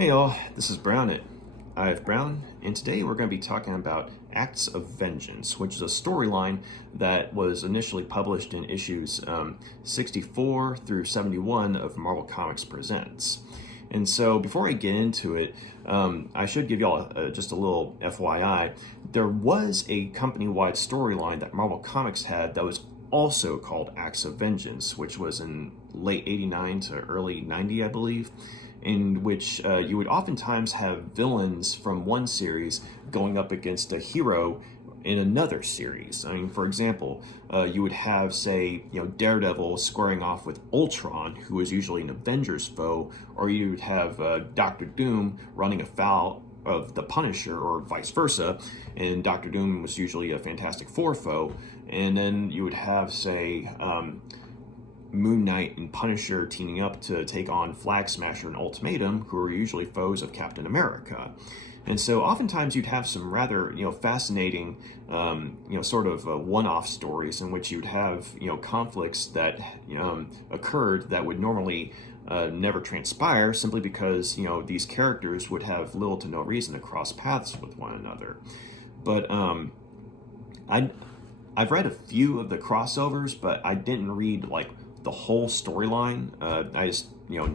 Hey y'all, this is Brown at IF Brown, and today we're going to be talking about Acts of Vengeance, which is a storyline that was initially published in issues 64 through 71 of Marvel Comics Presents. And so before I get into it, I should give y'all just a little FYI. There was a company-wide storyline that Marvel Comics had that was also called Acts of Vengeance, which was in late 89 to early 90, I believe, in which you would oftentimes have villains from one series going up against a hero in another series. I mean, for example, you would have, say, Daredevil squaring off with Ultron, who was usually an Avengers foe, or you would have Doctor Doom running afoul of the Punisher, or vice versa, and Doctor Doom was usually a Fantastic Four foe, and then you would have, say, Moon Knight and Punisher teaming up to take on Flag Smasher and Ultimatum, who are usually foes of Captain America. And so oftentimes you'd have some rather, fascinating, sort of one-off stories in which you'd have, conflicts that occurred that would normally never transpire simply because, these characters would have little to no reason to cross paths with one another. But I've read a few of the crossovers, but I didn't read, the whole storyline. I just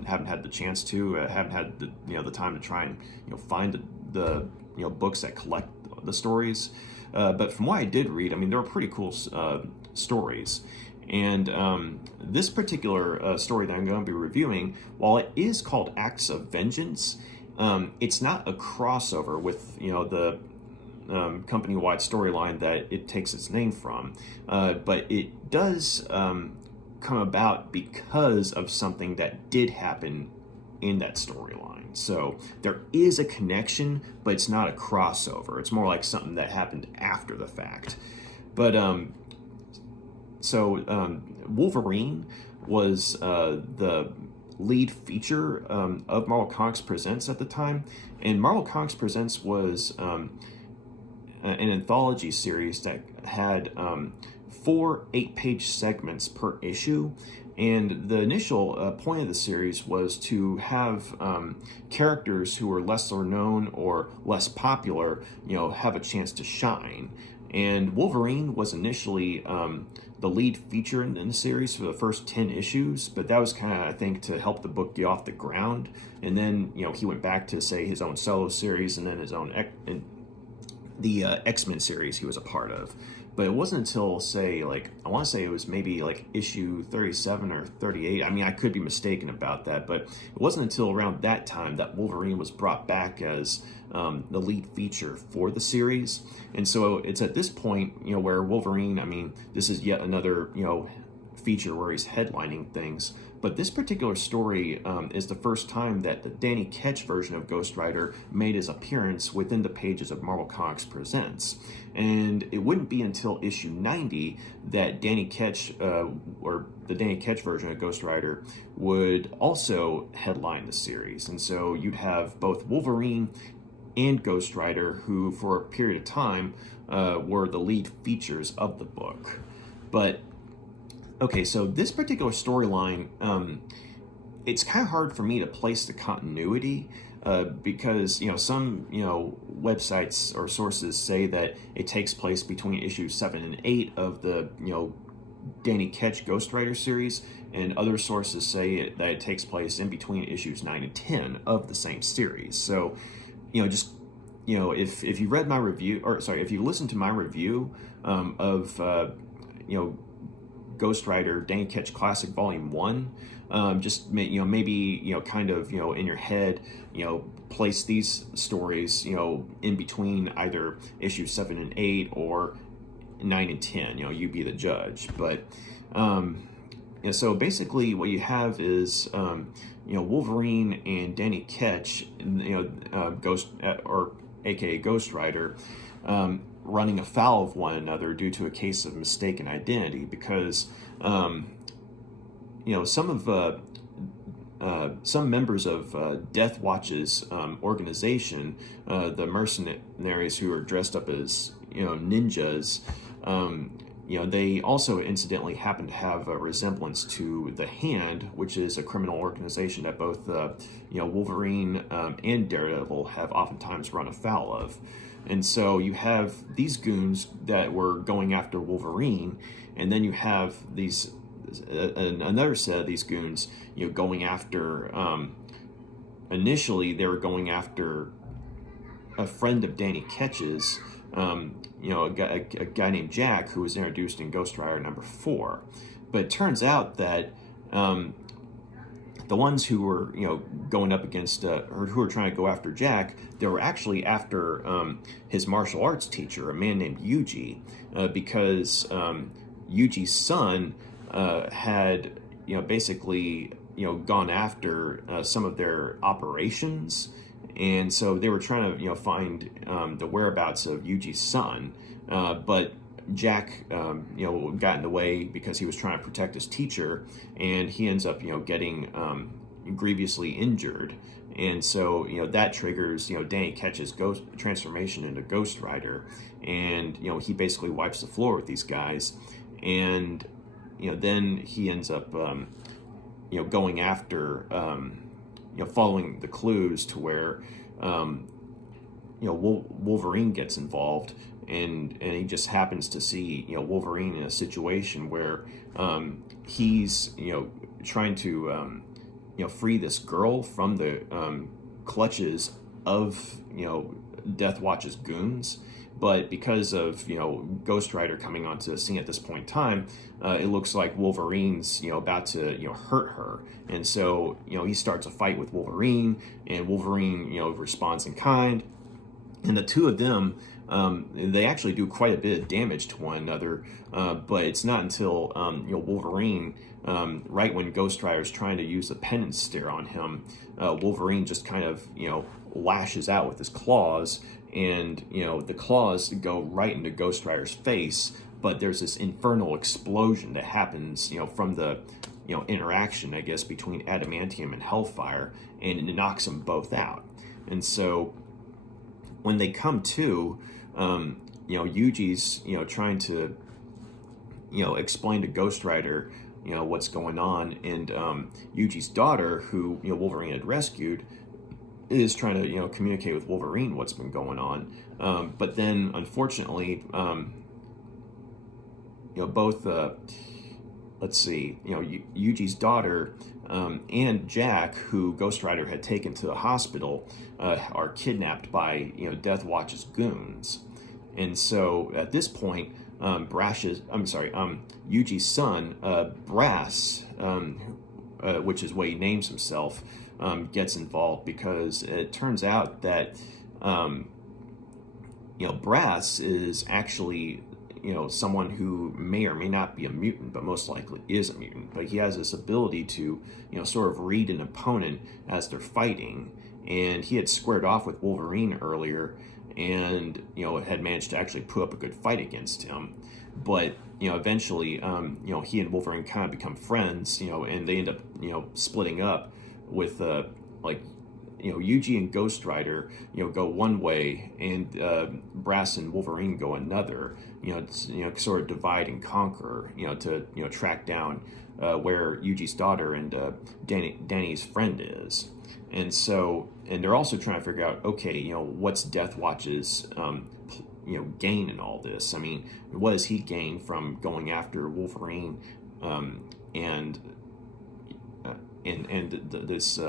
haven't had the chance to. Haven't had the time to try and find the books that collect the stories. But from what I did read, I mean, they were pretty cool stories. And this particular story that I'm going to be reviewing, while it is called Acts of Vengeance, it's not a crossover with the company-wide storyline that it takes its name from, but it does come about because of something that did happen in that storyline. So there is a connection, but it's not a crossover. It's more like something that happened after the fact. But Wolverine was the lead feature of Marvel Comics Presents at the time, and Marvel Comics Presents was an anthology series that had 4 8-page segments per issue, and the initial point of the series was to have characters who were lesser known or less popular, have a chance to shine. And Wolverine was initially the lead feature in the series for the first 10 issues, but that was kind of, I think, to help the book get off the ground. And then, he went back to, say, his own solo series and then his own the X-Men series he was a part of. But it wasn't until, say, I want to say it was maybe issue 37 or 38. I mean, I could be mistaken about that, but it wasn't until around that time that Wolverine was brought back as the lead feature for the series. And so it's at this point, where Wolverine, I mean, this is yet another, feature where he's headlining things. But this particular story is the first time that the Danny Ketch version of Ghost Rider made his appearance within the pages of Marvel Comics Presents. And it wouldn't be until issue 90 that Danny Ketch, or the Danny Ketch version of Ghost Rider, would also headline the series. And so you'd have both Wolverine and Ghost Rider, who for a period of time were the lead features of the book. But okay, so this particular storyline, it's kind of hard for me to place the continuity because, some, websites or sources say that it takes place between issues 7 and 8 of the, Danny Ketch Ghost Rider series, and other sources say that it takes place in between issues 9 and 10 of the same series. So, just, if you read my review, or sorry, if you listened to my review of, Ghost Rider Danny Ketch Classic Volume 1, just maybe kind of in your head place these stories in between either issue 7 and 8 or 9 and 10. You be the judge. But so basically what you have is Wolverine and Danny Ketch, Ghost or aka Ghost Rider, running afoul of one another due to a case of mistaken identity, because some members of Deathwatch's organization, the mercenaries who are dressed up as ninjas, they also incidentally happen to have a resemblance to the Hand, which is a criminal organization that both Wolverine and Daredevil have oftentimes run afoul of. And so you have these goons that were going after Wolverine, and then you have these another set of these goons, going after. Initially, they were going after a friend of Danny Ketch's, a guy named Jack, who was introduced in Ghost Rider #4. But it turns out that the ones who were, going up against, or who were trying to go after Jack, they were actually after his martial arts teacher, a man named Yuji, because Yuji's son had, basically, gone after some of their operations. And so they were trying to, find the whereabouts of Yuji's son, but Jack, got in the way because he was trying to protect his teacher, and he ends up, getting grievously injured. And so, that triggers, Danny Ketch's ghost transformation into Ghost Rider, and he basically wipes the floor with these guys, and then he ends up, going after. Following the clues to where, Wolverine gets involved, and he just happens to see, Wolverine in a situation where he's, trying to, free this girl from the clutches of, Deathwatch's goons. But because of, Ghost Rider coming onto the scene at this point in time, it looks like Wolverine's, about to, hurt her. And so, he starts a fight with Wolverine, and Wolverine, responds in kind. And the two of them, they actually do quite a bit of damage to one another. But it's not until, Wolverine, right when Ghost Rider's trying to use the penance stare on him, Wolverine just kind of, lashes out with his claws, and the claws go right into Ghost Rider's face, but there's this infernal explosion that happens from the interaction, I guess, between adamantium and hellfire, and it knocks them both out. And so when they come to, Yuji's trying to explain to Ghost Rider what's going on, and Yuji's daughter, who Wolverine had rescued, is trying to communicate with Wolverine what's been going on, but then unfortunately both Yuji's daughter and Jack, who Ghost Rider had taken to the hospital, are kidnapped by Deathwatch's goons. And so at this point, Yuji's son, Brass, which is what he names himself, gets involved, because it turns out that Brass is actually someone who may or may not be a mutant, but most likely is a mutant. But he has this ability to sort of read an opponent as they're fighting, and he had squared off with Wolverine earlier, and had managed to actually put up a good fight against him. But eventually he and Wolverine kind of become friends, and they end up splitting up, with Yuji and Ghost Rider go one way, and Brass and Wolverine go another, sort of divide and conquer, to track down where Yuji's daughter and Danny's friend is. And so, and they're also trying to figure out, okay, what's Deathwatch's gain in all this? I mean, what does he gain from going after Wolverine and this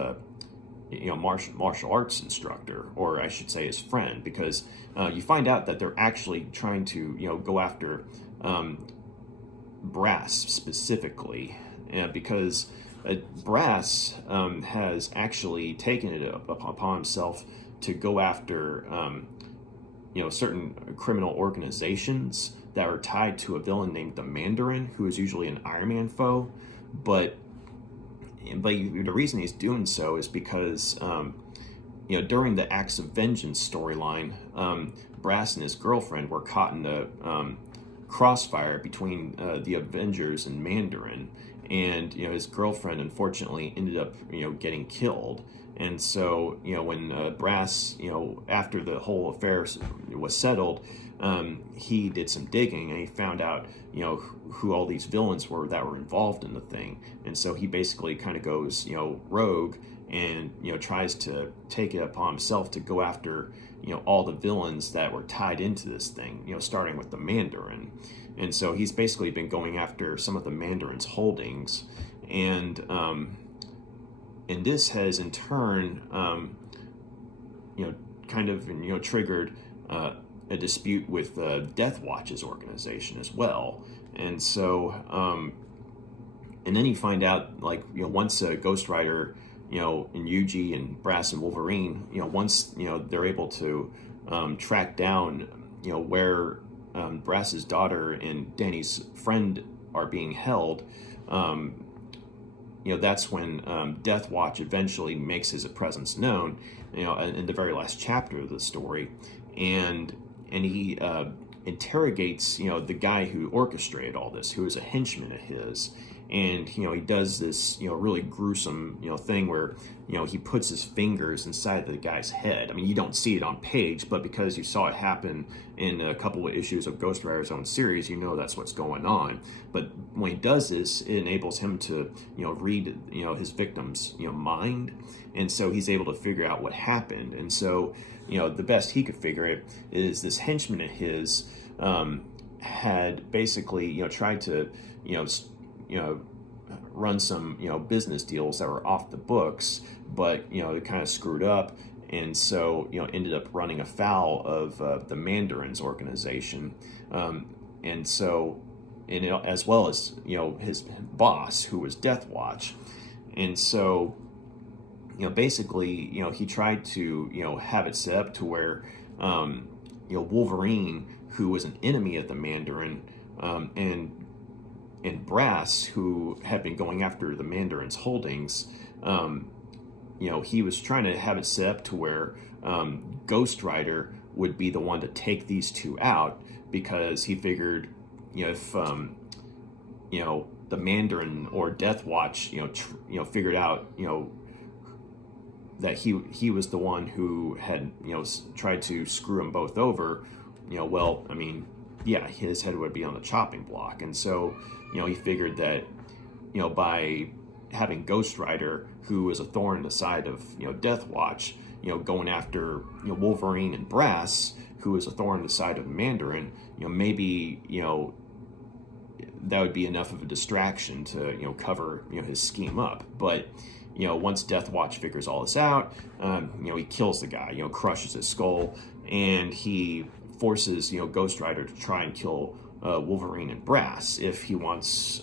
martial arts instructor, or I should say his friend, because you find out that they're actually trying to go after Brass specifically, because Brass has actually taken it upon himself to go after certain criminal organizations that are tied to a villain named the Mandarin, who is usually an Iron Man foe. But the reason he's doing so is because during the Acts of Vengeance storyline, Brass and his girlfriend were caught in the crossfire between the Avengers and Mandarin, and his girlfriend unfortunately ended up getting killed. And so when Brass after the whole affair was settled, he did some digging and he found out who all these villains were that were involved in the thing. And so he basically kind of goes rogue and tries to take it upon himself to go after all the villains that were tied into this thing, starting with the Mandarin. And so he's basically been going after some of the Mandarin's holdings, and this has in turn kind of triggered a dispute with Deathwatch's organization as well. And so and then you find out, like, once Ghost Rider and Yuji and Brass and Wolverine, once they're able to track down where Brass's daughter and Danny's friend are being held, that's when Deathwatch eventually makes his presence known, in the very last chapter of the story, and he interrogates the guy who orchestrated all this, who is a henchman of his. And he does this really gruesome thing where he puts his fingers inside the guy's head. I mean, you don't see it on page, but because you saw it happen in a couple of issues of Ghost Rider's own series, that's what's going on. But when he does this, it enables him to read his victim's mind, and so he's able to figure out what happened. And so the best he could figure it is this henchman of his had basically tried to run some business deals that were off the books, but it kind of screwed up, and so ended up running afoul of the Mandarin's organization, and so as well as his boss, who was Deathwatch. And so basically he tried to have it set up to where Wolverine, who was an enemy of the Mandarin, and Brass, who had been going after the Mandarin's holdings, he was trying to have it set up to where Ghost Rider would be the one to take these two out, because he figured if the Mandarin or Deathwatch figured out that he was the one who had tried to screw them both over, well, I mean, yeah, his head would be on the chopping block. And so he figured that by having Ghost Rider, who was a thorn in the side of Deathwatch, going after Wolverine and Brass, who was a thorn in the side of Mandarin, maybe that would be enough of a distraction to cover his scheme up. But once Deathwatch figures all this out, he kills the guy, crushes his skull, and he forces Ghost Rider to try and kill Wolverine and Brass if he wants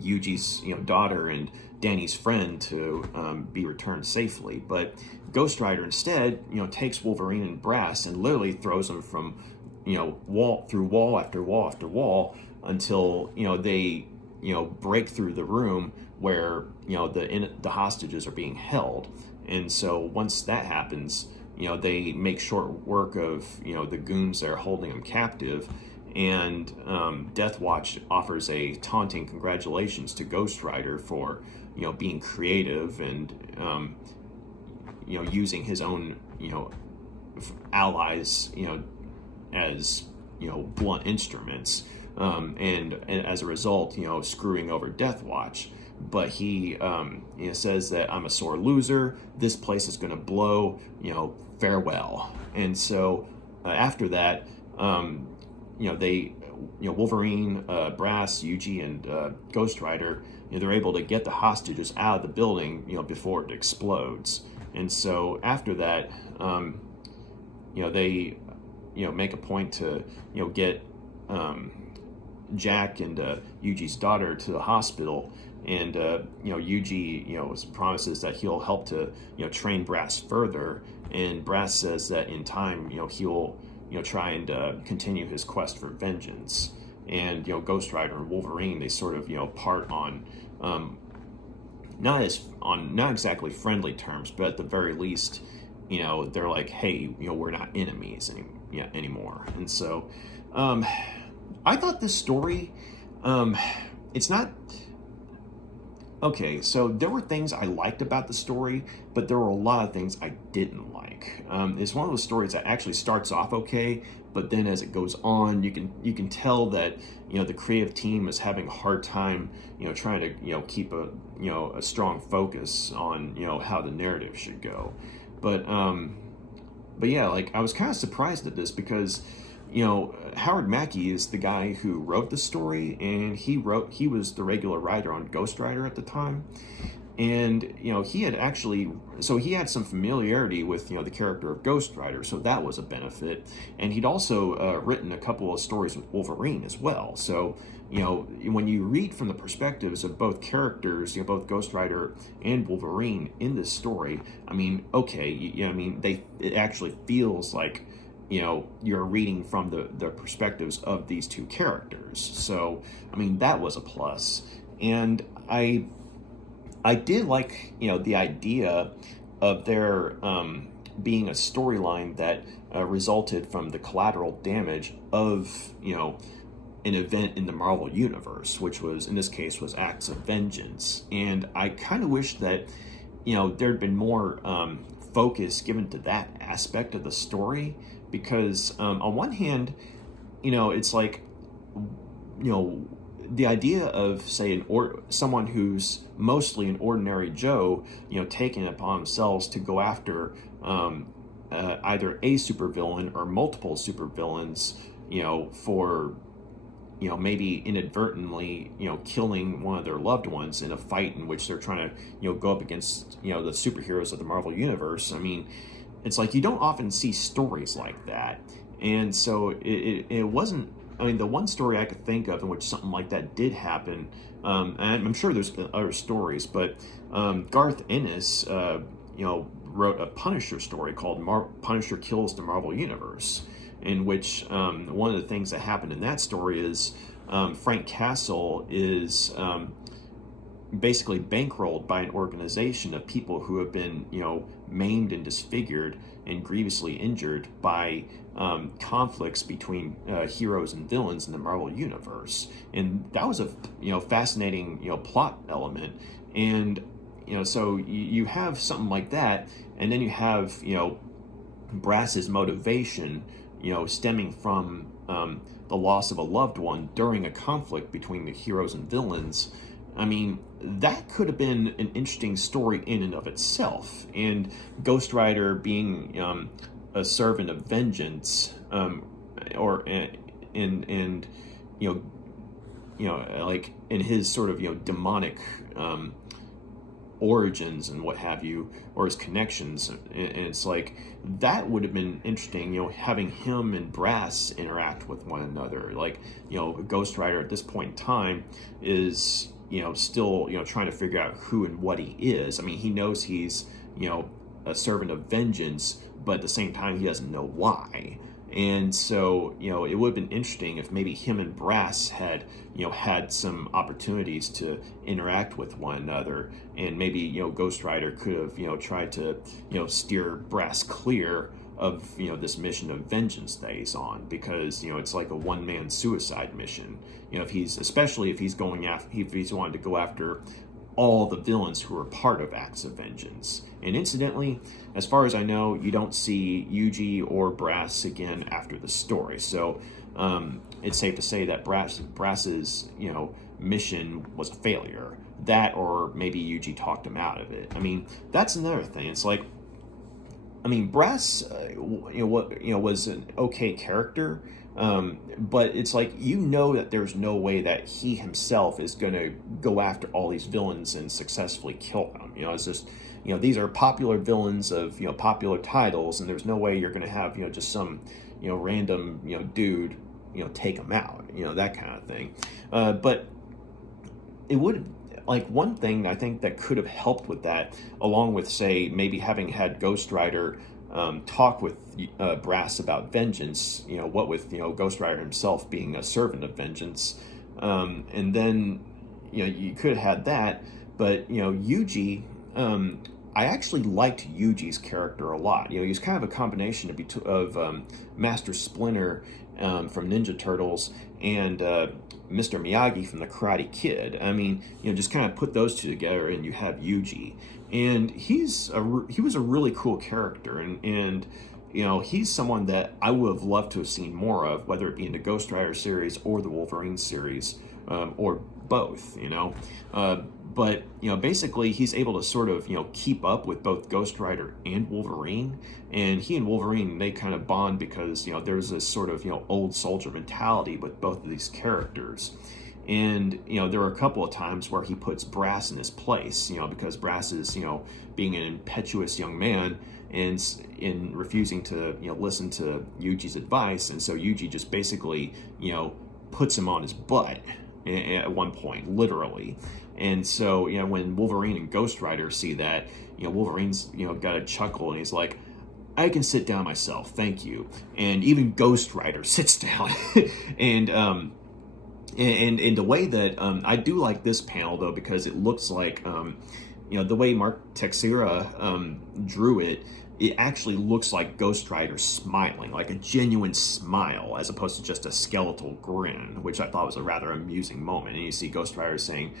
Yuji's daughter and Danny's friend to be returned safely. But Ghost Rider instead takes Wolverine and Brass and literally throws them from wall through wall after wall after wall until they break through the room where the hostages are being held. And so once that happens, they make short work of the goons that are holding them captive, and Deathwatch offers a taunting congratulations to Ghost Rider for being creative and using his own allies as blunt instruments, and as a result screwing over Deathwatch. But he says that I'm a sore loser, this place is going to blow, farewell. And so after that, they Wolverine, Brass, Yuji, and Ghost Rider, they're able to get the hostages out of the building before it explodes. And so after that, they make a point to get Jack and Yuji's daughter to the hospital. And Yuji promises that he'll help to train Brass further, and Brass says that in time he'll try and continue his quest for vengeance. And Ghost Rider and Wolverine, they sort of part on not exactly friendly terms, but at the very least they're like, hey, we're not enemies anymore. And so I thought this story, it's not Okay, so there were things I liked about the story, but there were a lot of things I didn't like. It's one of those stories that actually starts off okay, but then as it goes on, you can tell that the creative team is having a hard time trying to keep a strong focus on how the narrative should go. But but yeah, like I was kind of surprised at this because Howard Mackie is the guy who wrote the story, and he was the regular writer on Ghost Rider at the time, and he had actually so he had some familiarity with the character of Ghost Rider, so that was a benefit, and he'd also written a couple of stories with Wolverine as well. So when you read from the perspectives of both characters, both Ghost Rider and Wolverine in this story, I mean, okay, I mean it actually feels like you're reading from the perspectives of these two characters. So I mean that was a plus, and I did like the idea of there being a storyline that resulted from the collateral damage of an event in the Marvel universe, which was in this case was Acts of Vengeance. And I kind of wish that there'd been more focus given to that aspect of the story, because on one hand it's like the idea of, say, someone who's mostly an ordinary Joe, taking it upon themselves to go after either a supervillain or multiple supervillains, for maybe inadvertently killing one of their loved ones in a fight in which they're trying to go up against the superheroes of the Marvel universe. I mean, it's like you don't often see stories like that, and so it wasn't. I mean, the one story I could think of in which something like that did happen, and I'm sure there's other stories, but Garth Ennis, wrote a Punisher story called Punisher Kills the Marvel Universe, in which one of the things that happened in that story is Frank Castle is basically bankrolled by an organization of people who have been, maimed and disfigured and grievously injured by conflicts between heroes and villains in the Marvel universe. And that was a fascinating plot element. And so you have something like that, and then you have Brass's motivation stemming from the loss of a loved one during a conflict between the heroes and villains. I mean, that could have been an interesting story in and of itself. And Ghost Rider being a servant of vengeance, like in his sort of demonic origins and what have you, or his connections, and it's like that would have been interesting. Having him and Brass interact with one another, like Ghost Rider at this point in time is still trying to figure out who and what he is. I mean, he knows he's a servant of vengeance, but at the same time he doesn't know why. And so it would have been interesting if maybe him and Brass had had some opportunities to interact with one another, and maybe Ghost Rider could have tried to steer Brass clear of this mission of vengeance that he's on, because it's like a one-man suicide mission. Especially if he's wanting to go after all the villains who are part of Acts of Vengeance. And incidentally, as far as I know, you don't see Yuji or Brass again after the story. So it's safe to say that Brass's mission was a failure. That, or maybe Yuji talked him out of it. I mean, that's another thing. It's like, I mean, Brass, was an okay character, but it's like that there's no way that he himself is going to go after all these villains and successfully kill them. It's just these are popular villains of popular titles, and there's no way you're going to have just some random dude take them out, that kind of thing. But it would. Like, one thing I think that could have helped with that, along with, say, maybe having had Ghost Rider talk with Brass about vengeance, what with, Ghost Rider himself being a servant of vengeance, and then, you could have had that, but, Yuji, I actually liked Yuji's character a lot. He's kind of a combination of Master Splinter from Ninja Turtles and Mr. Miyagi from the Karate Kid. I mean, just kind of put those two together, and you have Yuji, and he was a really cool character, and he's someone that I would have loved to have seen more of, whether it be in the Ghost Rider series or the Wolverine series, or both. But basically, he's able to sort of keep up with both Ghost Rider and Wolverine, and he and Wolverine, they kind of bond because there's this sort of old soldier mentality with both of these characters. And there are a couple of times where he puts Brass in his place, because Brass is being an impetuous young man and in refusing to listen to Yuji's advice, and so Yuji just basically puts him on his butt at one point, literally. And so when Wolverine and Ghost Rider see that, Wolverine's got a chuckle, and he's like, I can sit down myself, thank you. And even Ghost Rider sits down. And the way that I do like this panel, though, because it looks like the way Mark Texeira drew it, it actually looks like Ghost Rider smiling, like a genuine smile, as opposed to just a skeletal grin, which I thought was a rather amusing moment. And you see Ghost Rider saying,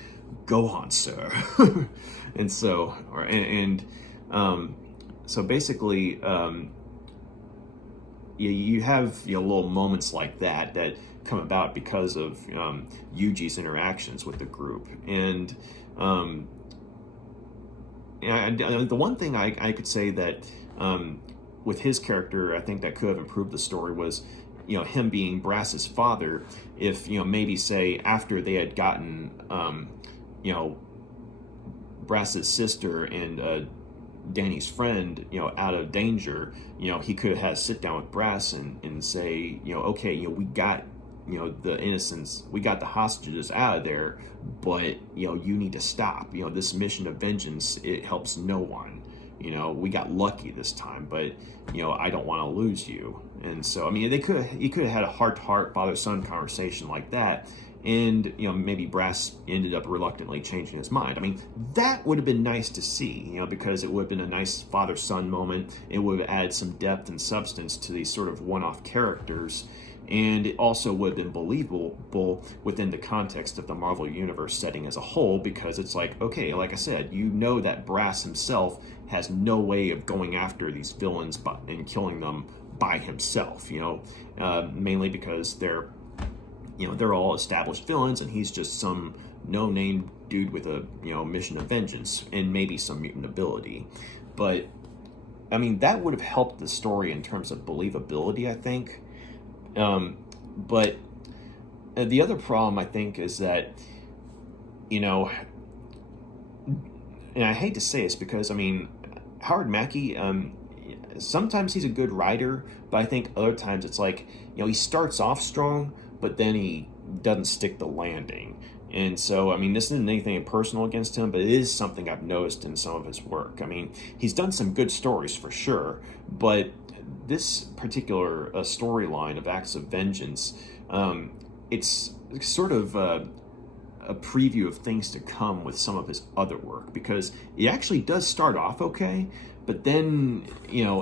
"Go on, sir." And so, so basically, you have little moments like that come about because of Yuji's interactions with the group. And the one thing I could say that with his character, I think that could have improved the story was, him being Brass's father. If maybe say after they had gotten Brass's sister and Danny's friend out of danger, he could have had a sit down with Brass and say, okay, we got the innocents, we got the hostages out of there, but you need to stop. This mission of vengeance, it helps no one. We got lucky this time, but I don't want to lose you. And so he could have had a heart-to-heart father-son conversation like that, and maybe Brass ended up reluctantly changing his mind. That would have been nice to see, because it would have been a nice father-son moment. It would have added some depth and substance to these sort of one-off characters. And it also would have been believable within the context of the Marvel Universe setting as a whole, because it's like, okay, like I said, that Brass himself has no way of going after these villains and killing them by himself, mainly because they're all established villains, and he's just some no-name dude with a, mission of vengeance and maybe some mutant ability. But, that would have helped the story in terms of believability, I think. But the other problem, I think, is that, and I hate to say this because, Howard Mackie, sometimes he's a good writer, but I think other times it's like, he starts off strong, but then he doesn't stick the landing. And so, this isn't anything personal against him, but it is something I've noticed in some of his work. He's done some good stories for sure, but this particular storyline of Acts of Vengeance, it's sort of a preview of things to come with some of his other work, because it actually does start off okay, but then,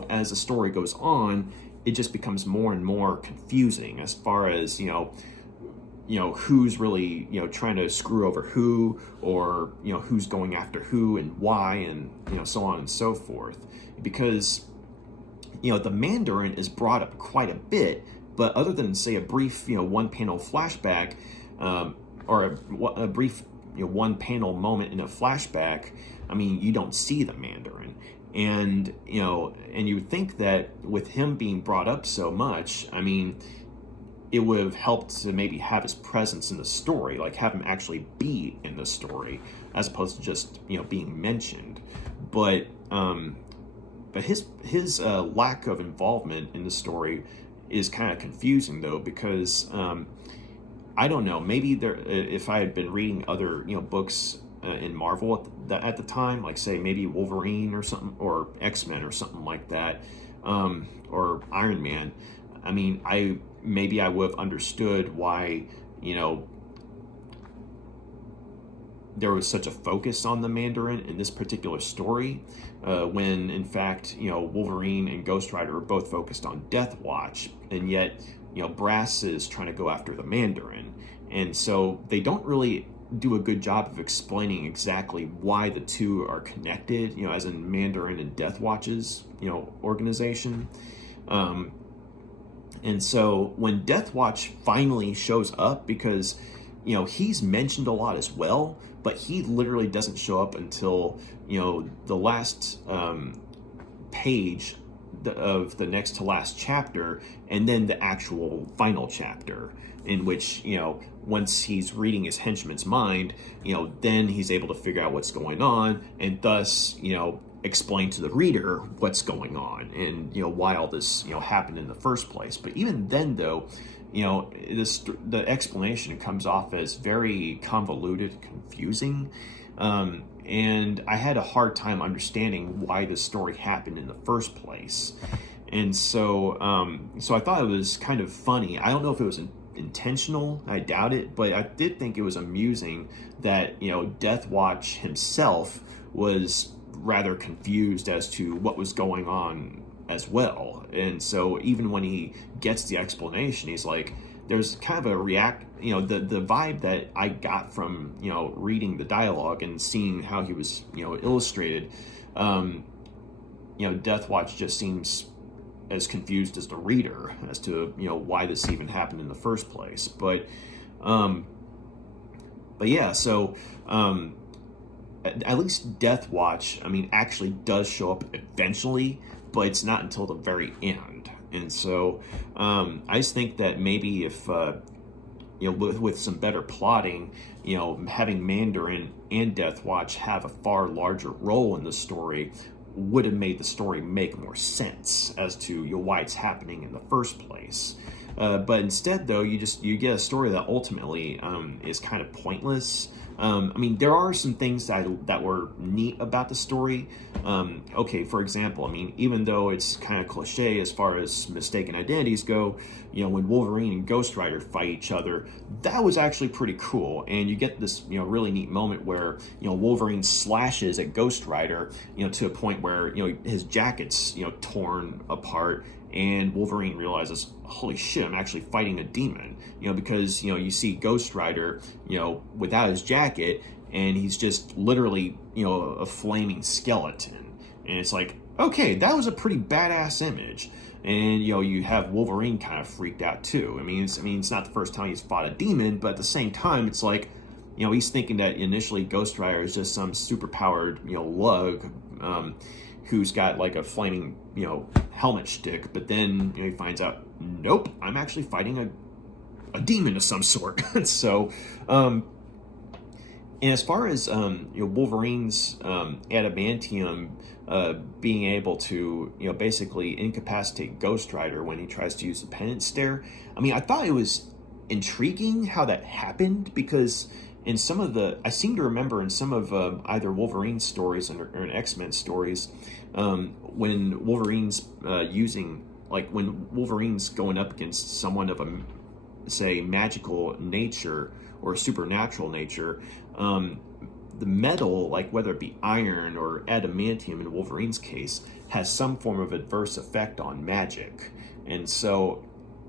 as the story goes on, it just becomes more and more confusing as far as, who's really, trying to screw over who, or, who's going after who and why, and, so on and so forth. Because the Mandarin is brought up quite a bit, but other than, say, a brief, one-panel flashback, or a brief, one-panel moment in a flashback, you don't see the Mandarin. And, and you would think that with him being brought up so much, it would have helped to maybe have his presence in the story, like have him actually be in the story, as opposed to just, being mentioned. But his lack of involvement in the story is kind of confusing, though, because I don't know, maybe if I had been reading other books in Marvel at the time, like say maybe Wolverine or something, or X-Men or something like that, or Iron Man, I would have understood why there was such a focus on the Mandarin in this particular story, when in fact, Wolverine and Ghost Rider are both focused on Deathwatch, and yet, Brass is trying to go after the Mandarin. and so they don't really do a good job of explaining exactly why the two are connected, as in Mandarin and Deathwatch's, organization. And so when Deathwatch finally shows up, because, he's mentioned a lot as well, but he literally doesn't show up until, the last page of the next to last chapter, and then the actual final chapter, in which, once he's reading his henchman's mind, then he's able to figure out what's going on, and thus, explain to the reader what's going on, and why all this happened in the first place. But even then, though, the explanation comes off as very convoluted, confusing, and I had a hard time understanding why the story happened in the first place. And so I thought it was kind of funny. I don't know if it was intentional, I doubt it, but I did think it was amusing that Deathwatch himself was rather confused as to what was going on as well. And so even when he gets the explanation, he's like, there's kind of a the vibe that I got from reading the dialogue and seeing how he was illustrated. Deathwatch just seems as confused as the reader as to why this even happened in the first place. But yeah, so at least Deathwatch, actually does show up eventually, but it's not until the very end. And so I just think that maybe if with some better plotting, having Mandarin and Deathwatch have a far larger role in the story would have made the story make more sense as to why it's happening in the first place. But instead, though, you get a story that ultimately is kind of pointless. There are some things that were neat about the story. Okay, for example, even though it's kind of cliche as far as mistaken identities go, when Wolverine and Ghost Rider fight each other, that was actually pretty cool. And you get this, really neat moment where, Wolverine slashes at Ghost Rider, to a point where, his jacket's, torn apart. And Wolverine realizes, holy shit, I'm actually fighting a demon, because, you see Ghost Rider, without his jacket, and he's just literally, a flaming skeleton. And it's like, okay, that was a pretty badass image. And, you have Wolverine kind of freaked out too. It's not the first time he's fought a demon, but at the same time, it's like, he's thinking that initially Ghost Rider is just some super powered, lug, who's got like a flaming, helmet shtick, but then he finds out, nope, I'm actually fighting a demon of some sort. So, and as far as Wolverine's adamantium being able to basically incapacitate Ghost Rider when he tries to use the penance stare, I thought it was intriguing how that happened, because in some of I seem to remember in some of either Wolverine stories or in X-Men stories, when Wolverine's when Wolverine's going up against someone of a, say, magical nature or supernatural nature, the metal, like whether it be iron or adamantium in Wolverine's case, has some form of adverse effect on magic. And so,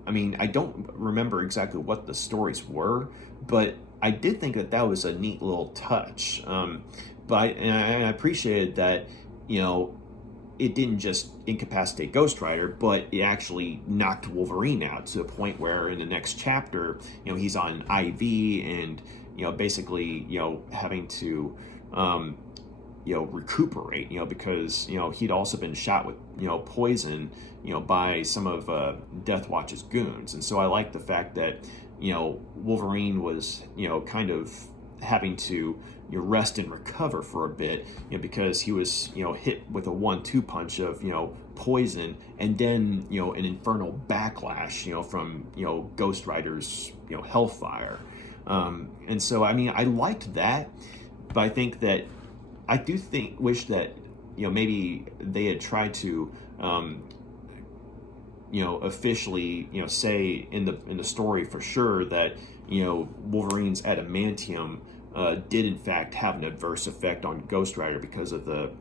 I don't remember exactly what the stories were, but I did think that was a neat little touch. But I appreciated that, it didn't just incapacitate Ghost Rider, but it actually knocked Wolverine out to the point where in the next chapter, he's on IV and, basically, having to, recuperate, because, he'd also been shot with, poison, by some of Deathwatch's goons. And so I like the fact that, Wolverine was, kind of having to rest and recover for a bit, because he was, hit with a 1-2 punch of, poison, and then, an infernal backlash, from, Ghost Rider's, hellfire. And so, I liked that, but I think that, wish that, maybe they had tried to, officially, say in the story for sure that, Wolverine's adamantium did in fact have an adverse effect on Ghost Rider because of the,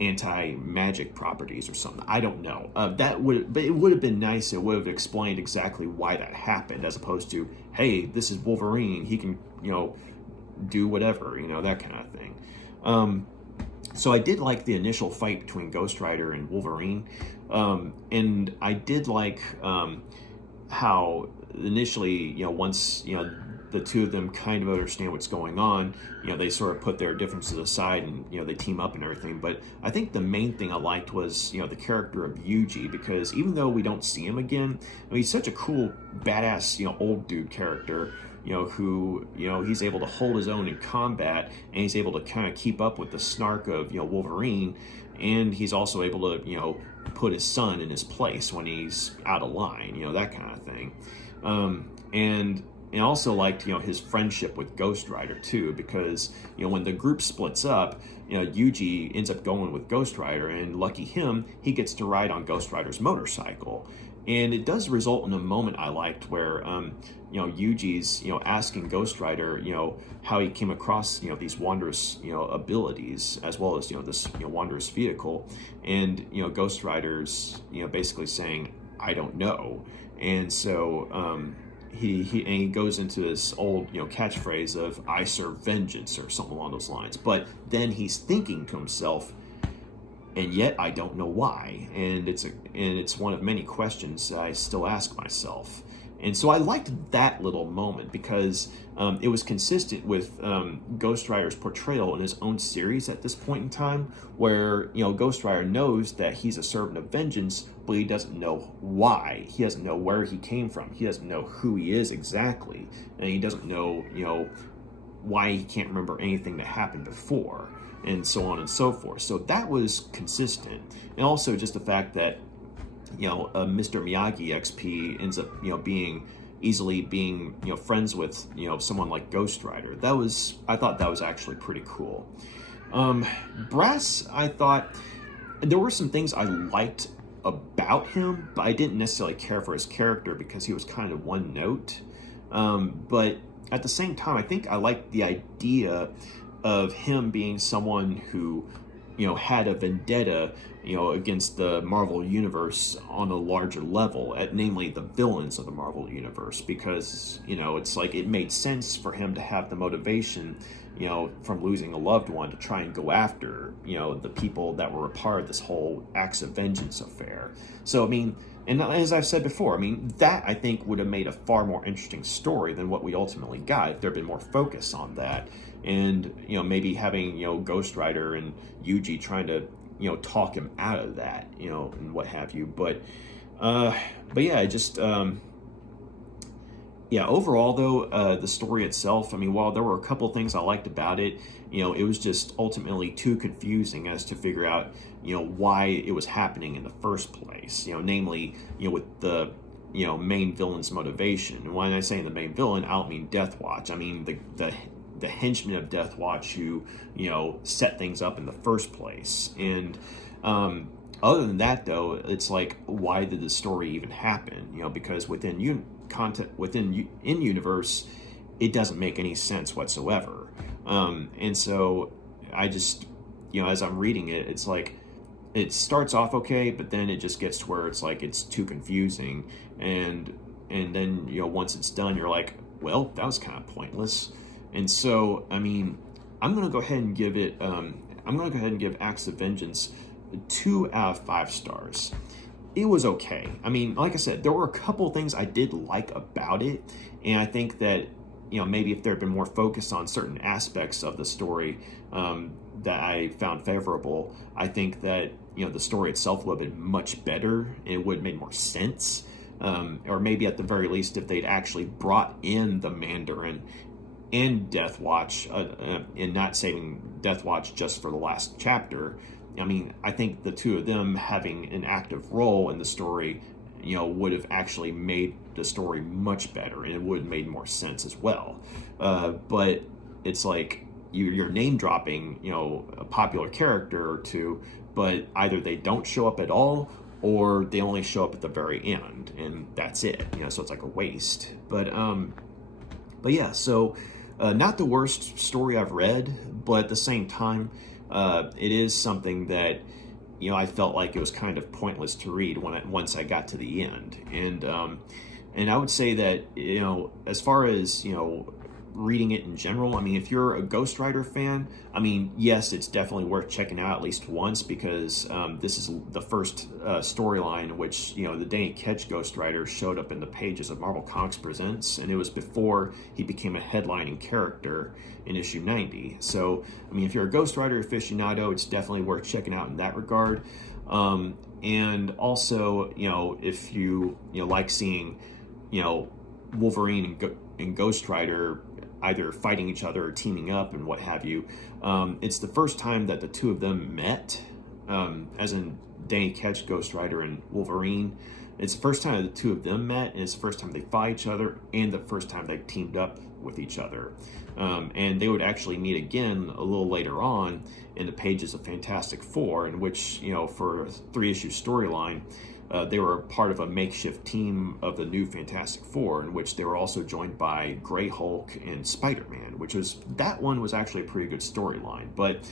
anti-magic properties or something. I don't know. But it would have been nice. It would have explained exactly why that happened, as opposed to, hey, this is Wolverine. He can, do whatever, that kind of thing. So I did like the initial fight between Ghost Rider and Wolverine, and I did like how initially, once the two of them kind of understand what's going on, they sort of put their differences aside and they team up and everything. But I think the main thing I liked was the character of Yuji, because even though we don't see him again, he's such a cool, badass old dude character. Who, he's able to hold his own in combat, and he's able to kind of keep up with the snark of, Wolverine, and he's also able to, put his son in his place when he's out of line, that kind of thing. And I also liked, his friendship with Ghost Rider too, because, when the group splits up, Yuji ends up going with Ghost Rider, and lucky him, he gets to ride on Ghost Rider's motorcycle. And it does result in a moment I liked where, Yuji's, asking Ghost Rider, how he came across, these wondrous, abilities, as well as, this, wondrous vehicle. And, Ghost Rider's, basically saying, I don't know. And so, he goes into this old, catchphrase of, I serve vengeance, or something along those lines. But then he's thinking to himself, and yet I don't know why. And it's one of many questions I still ask myself. And so I liked that little moment because it was consistent with Ghost Rider's portrayal in his own series at this point in time, where Ghost Rider knows that he's a servant of vengeance, but he doesn't know why. He doesn't know where he came from. He doesn't know who he is exactly, and he doesn't know why he can't remember anything that happened before, and so on and so forth. So that was consistent, and also just the fact that Mr. Miyagi XP ends up being friends with someone like Ghost Rider. I thought that was actually pretty cool. Brass, I thought there were some things I liked about him, but I didn't necessarily care for his character because he was kind of one note. But at the same time, I think I liked the idea of him being someone who had a vendetta against the Marvel Universe on a larger level, namely the villains of the Marvel Universe, because, it's like it made sense for him to have the motivation, from losing a loved one to try and go after, the people that were a part of this whole Acts of Vengeance affair. So, and as I've said before, that I think would have made a far more interesting story than what we ultimately got if there had been more focus on that. And, maybe having, Ghost Rider and Yuji trying to, talk him out of that, and what have you. But yeah, overall though, the story itself, while there were a couple things I liked about it, it was just ultimately too confusing as to figure out, why it was happening in the first place, namely, with the, main villain's motivation. And when I say the main villain, I don't mean Deathwatch. I mean the henchmen of Deathwatch who, set things up in the first place. And other than that, though, it's like, why did the story even happen? Because within in-universe, it doesn't make any sense whatsoever. And so I just, as I'm reading it, it's like, it starts off okay, but then it just gets to where it's like, it's too confusing. And then, once it's done, you're like, well, that was kind of pointless. And so, I'm going to go ahead and give it, Acts of Vengeance 2 out of 5 stars. It was okay. Like I said, there were a couple things I did like about it, and I think that, maybe if there had been more focus on certain aspects of the story that I found favorable, I think that, the story itself would have been much better, and it would have made more sense. Or maybe at the very least, if they'd actually brought in the Mandarin and Deathwatch, and not saving Deathwatch just for the last chapter. I think the two of them having an active role in the story, would have actually made the story much better, and it would have made more sense as well. But it's like you're name dropping, a popular character or two, but either they don't show up at all, or they only show up at the very end, and that's it. So it's like a waste. But yeah, so. Not the worst story I've read, but at the same time, it is something that, you know, I felt like it was kind of pointless to read once I got to the end. And I would say that, you know, as far as, you know, reading it in general, I mean, if you're a Ghost Rider fan, I mean, yes, it's definitely worth checking out at least once, because this is the first storyline in which, you know, the Danny Ketch Ghost Rider showed up in the pages of Marvel Comics Presents, and it was before he became a headlining character in issue 90. So, I mean, if you're a Ghost Rider aficionado, it's definitely worth checking out in that regard. And also, you know, if you know, like seeing, you know, Wolverine and Ghost Rider either fighting each other or teaming up and what have you. It's the first time that the two of them met, as in Danny Ketch, Ghost Rider, and Wolverine. It's the first time the two of them met, and it's the first time they fought each other, and the first time they teamed up with each other. And they would actually meet again a little later on in the pages of Fantastic Four, in which, you know, for a 3-issue storyline, they were part of a makeshift team of the new Fantastic Four, in which they were also joined by Grey Hulk and Spider-Man, that one was actually a pretty good storyline. But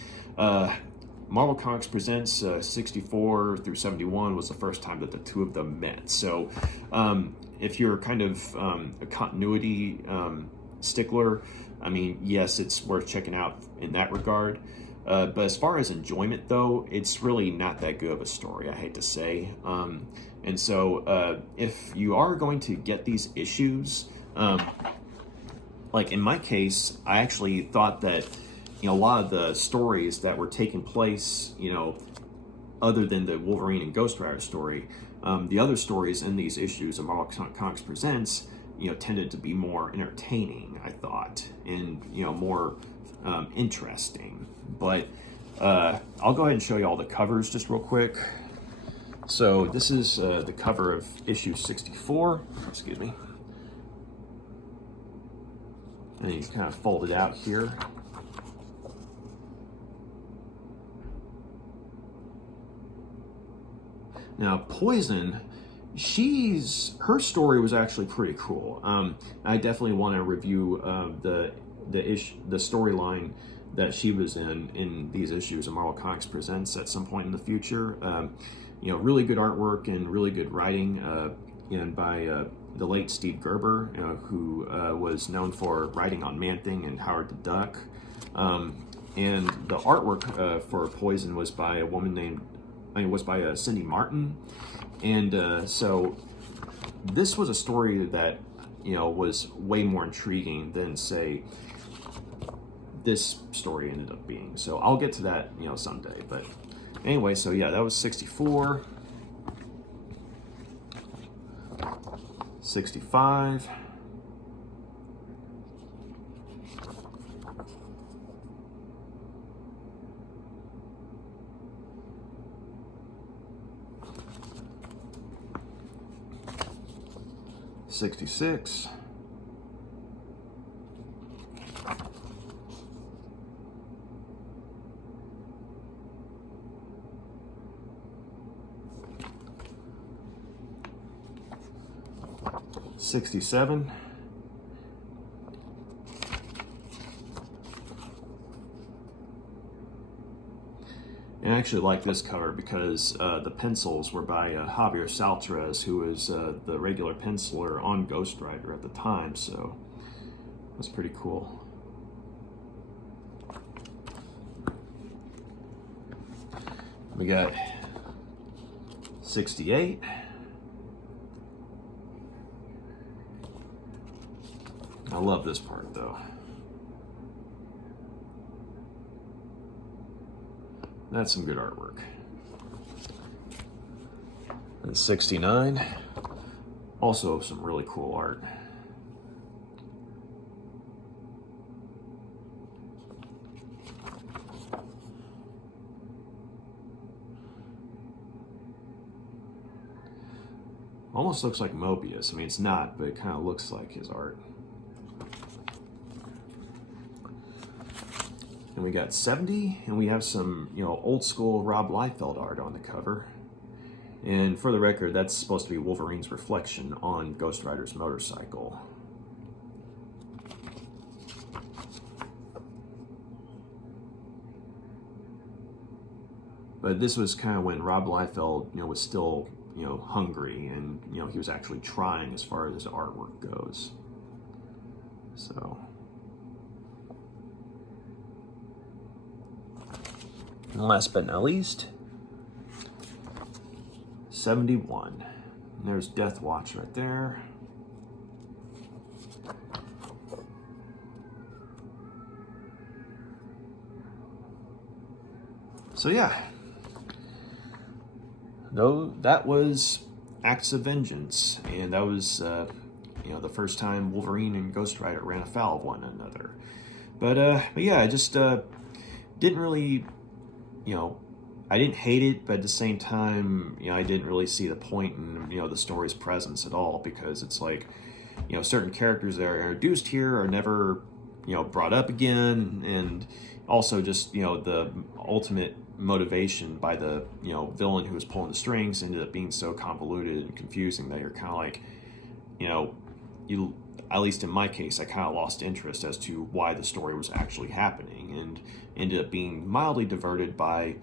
Marvel Comics Presents 64 through 71 was the first time that the two of them met. So if you're kind of a continuity stickler, I mean, yes, it's worth checking out in that regard. But as far as enjoyment, though, it's really not that good of a story, I hate to say. And so if you are going to get these issues, like in my case, I actually thought that, you know, a lot of the stories that were taking place, you know, other than the Wolverine and Ghost Rider story, the other stories in these issues of Marvel Comics Presents, you know, tended to be more entertaining, I thought, and, you know, more interesting. But I'll go ahead and show you all the covers just real quick. So this is the cover of issue 64, excuse me. And you kind of fold it out here. Now, Poison, her story was actually pretty cool. I definitely want to review the storyline that she was in these issues of Marvel Comics Presents at some point in the future. You know, really good artwork and really good writing, and by the late Steve Gerber, who was known for writing on Man-Thing and Howard the Duck. And the artwork for Poison was by a woman by Cindy Martin. And so this was a story that, you know, was way more intriguing than, say, this story ended up being. So I'll get to that, you know, someday. But anyway, so yeah, that was 64. 65. 66. 67. And I actually like this cover because the pencils were by Javier Saltres, who was the regular penciler on Ghost Rider at the time, so it was pretty cool. We got 68. I love this part, though. That's some good artwork. And 69. Also some really cool art. Almost looks like Mobius. I mean, it's not, but it kind of looks like his art. And we got 70, and we have some, you know, old school Rob Liefeld art on the cover. And for the record, that's supposed to be Wolverine's reflection on Ghost Rider's motorcycle. But this was kind of when Rob Liefeld, was still, hungry, and, he was actually trying as far as his artwork goes. So. And last but not least, 71. And there's Deathwatch right there. So yeah, no, that was Acts of Vengeance, and that was the first time Wolverine and Ghost Rider ran afoul of one another. But yeah, I just didn't really, I didn't hate it, but at the same time, I didn't really see the point in the story's presence at all, because it's like, certain characters that are introduced here are never brought up again, and also just the ultimate motivation by the villain who was pulling the strings ended up being so convoluted and confusing that you're kind of like, you, at least in my case, I kind of lost interest as to why the story was actually happening, and ended up being mildly diverted by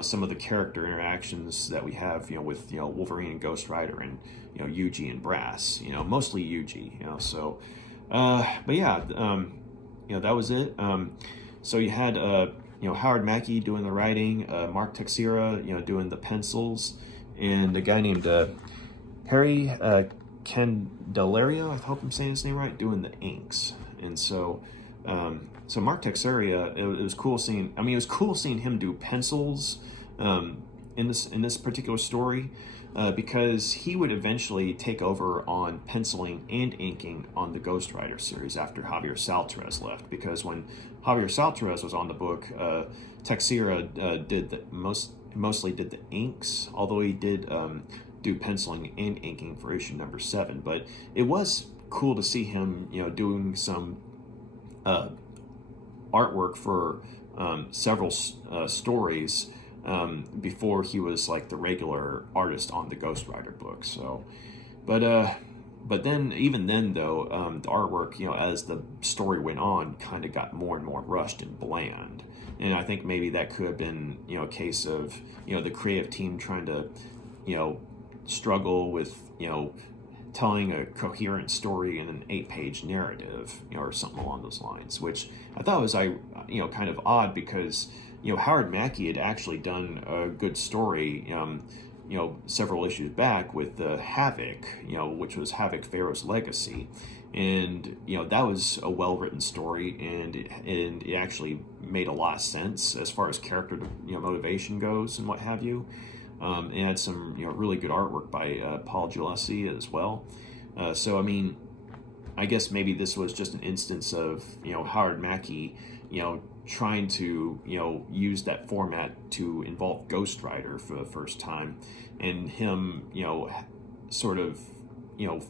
some of the character interactions that we have with Wolverine and Ghost Rider, and Yuji and Brass, mostly Yuji, so but yeah, that was it. So you had Howard Mackie doing the writing, Mark Texeira doing the pencils, and a guy named Harry Candelario, I hope I'm saying his name right, doing the inks. And so so Mark Texeira, it was cool seeing, it was cool seeing him do pencils in this particular story, because he would eventually take over on penciling and inking on the Ghost Rider series after Javier Saltrez left, because when Javier Saltrez was on the book, Texeira mostly did the inks, although he did do penciling and inking for issue number 7. But it was cool to see him doing some artwork for several stories before he was like the regular artist on the Ghost Rider book. So, but then even then though, the artwork as the story went on kind of got more and more rushed and bland, and I think maybe that could have been a case of the creative team trying to struggle with telling a coherent story in an 8-page narrative, or something along those lines, which I thought was kind of odd, because Howard Mackie had actually done a good story several issues back with the Havoc, which was Havoc Pharaoh's Legacy, and that was a well-written story, and it actually made a lot of sense as far as character motivation goes and what have you. It had some really good artwork by Paul Giuliani as well. So I guess maybe this was just an instance of Howard Mackie trying to use that format to involve Ghost Rider for the first time, and him sort of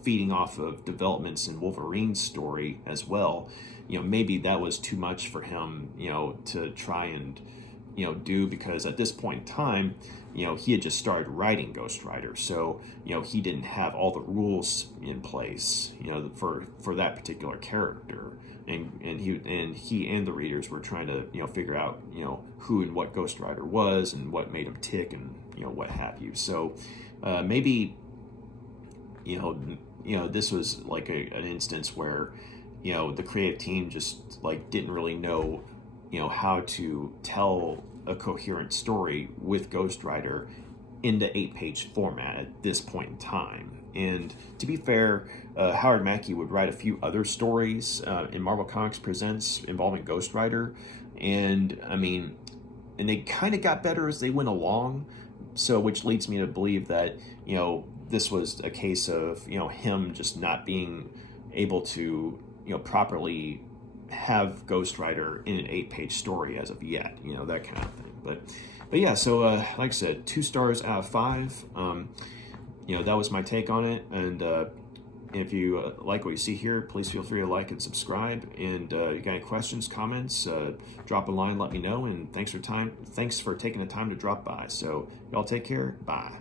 feeding off of developments in Wolverine's story as well. Maybe that was too much for him to try and do, because at this point in time he had just started writing Ghost Rider, so he didn't have all the rules in place for that particular character, and he and the readers were trying to figure out who and what Ghost Rider was and what made him tick, and what have you. So maybe this was like an instance where the creative team just like didn't really know how to tell a coherent story with Ghost Rider in the 8-page format at this point in time. And to be fair, Howard Mackie would write a few other stories in Marvel Comics Presents involving Ghost Rider, and and they kind of got better as they went along. So, which leads me to believe that this was a case of him just not being able to properly have Ghost Rider in an 8-page story as of yet, that kind of thing. But yeah, so like I said, 2 stars out of 5. That was my take on it, and if you like what you see here, please feel free to like and subscribe. And you got any questions, comments, drop a line, let me know. And thanks for taking the time to drop by. So y'all take care. Bye.